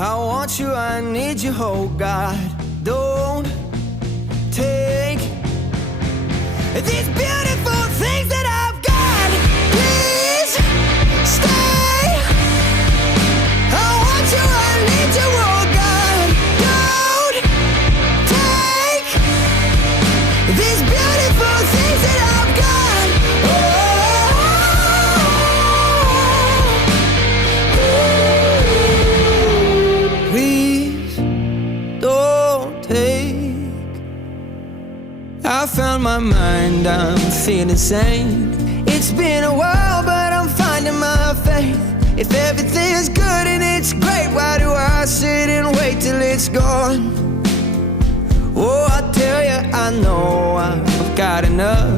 I want you, I need you, oh God. Don't take these beautiful things that I've got. Please stay. I want you, I need you, oh God. Don't take these beautiful things that I've got. Please don't take. I found my mind, I'm feeling sane. It's been a while, but I'm finding my faith. If everything's good and it's great, why do I sit and wait till it's gone? Oh, I tell you, I know I've got enough.